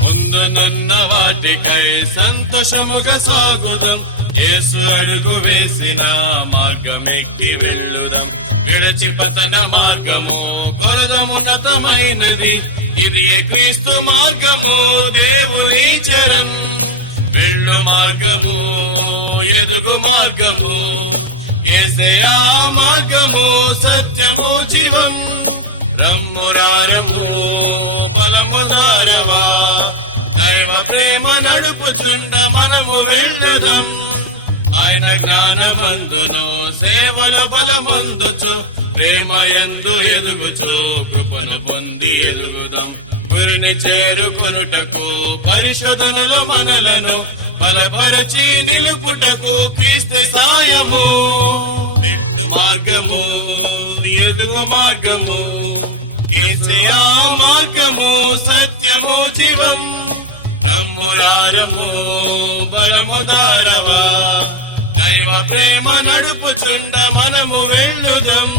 ముందునున్న వాటికై సంతోషముగా సాగుదాం, యేసు అడుగు వేసిన మార్గమెక్కి వెళ్ళుదాం. విడచిపతన మార్గము కొరదమున్నతమైనది, ఇది క్రీస్తు మార్గము, దేవుని చరం. వెళ్ళు మార్గము, ఎదుగు మార్గము, యేసయ్యా మార్గము, సత్యము జీవం. రమ్ము రారము బలము దారవా, దైవ ప్రేమ నడుపుచుండ మనము వెళ్ళుదాం. ఆయన జ్ఞానమందును సేవల బలమందుచు, ప్రేమ యందు ఎదుగుచు, కృపను పొంది ఎదుగుదాం. గురిని చేరుకొనుటకు పరిశోధనలో మనలను బలపరచి నిలుపుటకు క్రీస్తు సాయము. మార్గము, ఎదుగు మార్గము, యేసయ్యా మార్గము, సత్యము జీవం. నమ్మురారము బలము దారవా, దైవ ప్రేమ నడుపుచుండ మనము వెళ్ళుదాం.